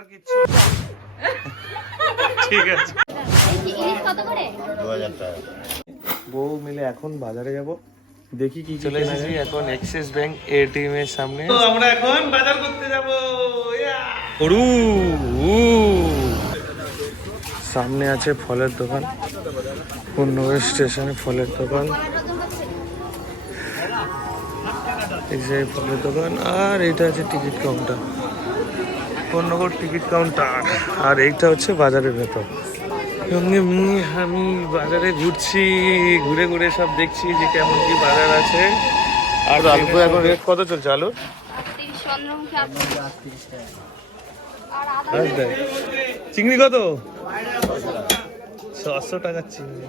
ছাড়ার কিচ্ছু ঠিক আছে। 2000 টাকা। বউ মিলে এখন বাজারে যাব, দেখি কি চলে এসেছি এখন এক্সিস ব্যাংক এটিএম এর সামনে। তো আমরা এখন বাজার করতে যাব। সামনে আছে ফলের দোকান, পূর্ণনগর স্টেশনে ফলের দোকান, এই যে ফলের দোকান, আর এইটা আছে ticket counter, Purnanagar ticket counter, আর এইটা হচ্ছে বাজারের ভেতর। আমি বাজারে ঘুরছি, ঘুরে ঘুরে সব দেখছি যে কেমন কি বাজার আছে। আর আলু এখন রেট কত চলছে আলু? চিংড়ি কত? 600 টাকার চিংড়ি।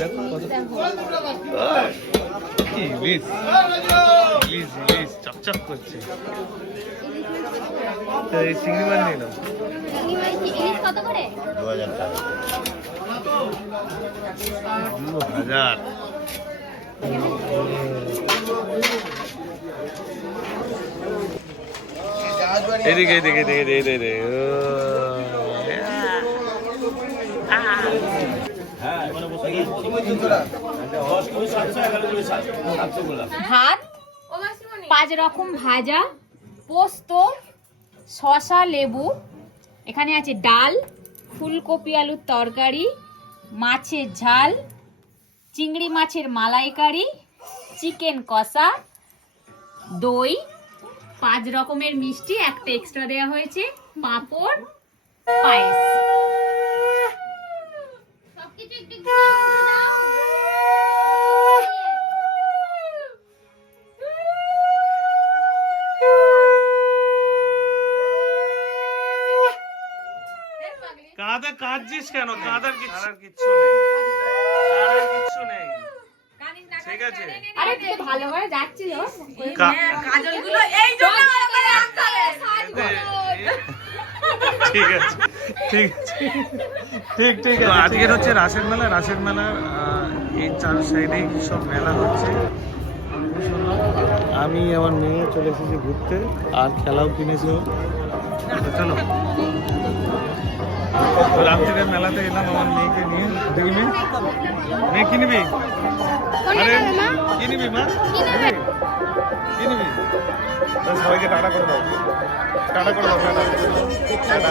দেখো কত কি ইলিশ, ইলিশ ইলিশ চকচক করছে। এই চিংড়ি মাছ নিয়ে নাও। 2000 টাকা। 2000। এদিকে এদিকে এদিকে এদিকে ভাত, 5 রকম ভাজা, পোস্ত, শসা, লেবু, এখানে আছে ডাল, ফুলকপি আলুর তরকারি, মাছের ঝাল, চিংড়ি মাছের মালাইকারি, চিকেন কষা, দই, 5 রকমের মিষ্টি, একটা এক্সট্রা দেওয়া হয়েছে, পাঁপড়, পায়েস। সবকিছু একটু দাও। কাঁদা কাঁদছিস কেন? কাঁদার কিচ্ছু নেই, কাঁদার কিচ্ছু নেই, ঠিক আছে? আরে তুই ভালো করে যাচ্ছিস কাজলগুলো এই জন্য ঠিক আছে ঠিক আছে ঠিক ঠিক আছে। আজকের হচ্ছে রাসের মেলা। রাসের মেলার এই 4 সাইডেই সব মেলা হচ্ছে। আমি আমার মেয়ে চলে এসেছি ঘুরতে, আর খেলাও কিনেছি। চলো রাত্রির মেলাতে এলাম আমার মেয়েকে নিয়ে। দেখি মেয়ে, মেয়ে কি নিবি? আরে কি নিবি মা? কি নিবি? সবাইকে টাটা করে দাও, টাটা করে দাও, টাটা টাটা।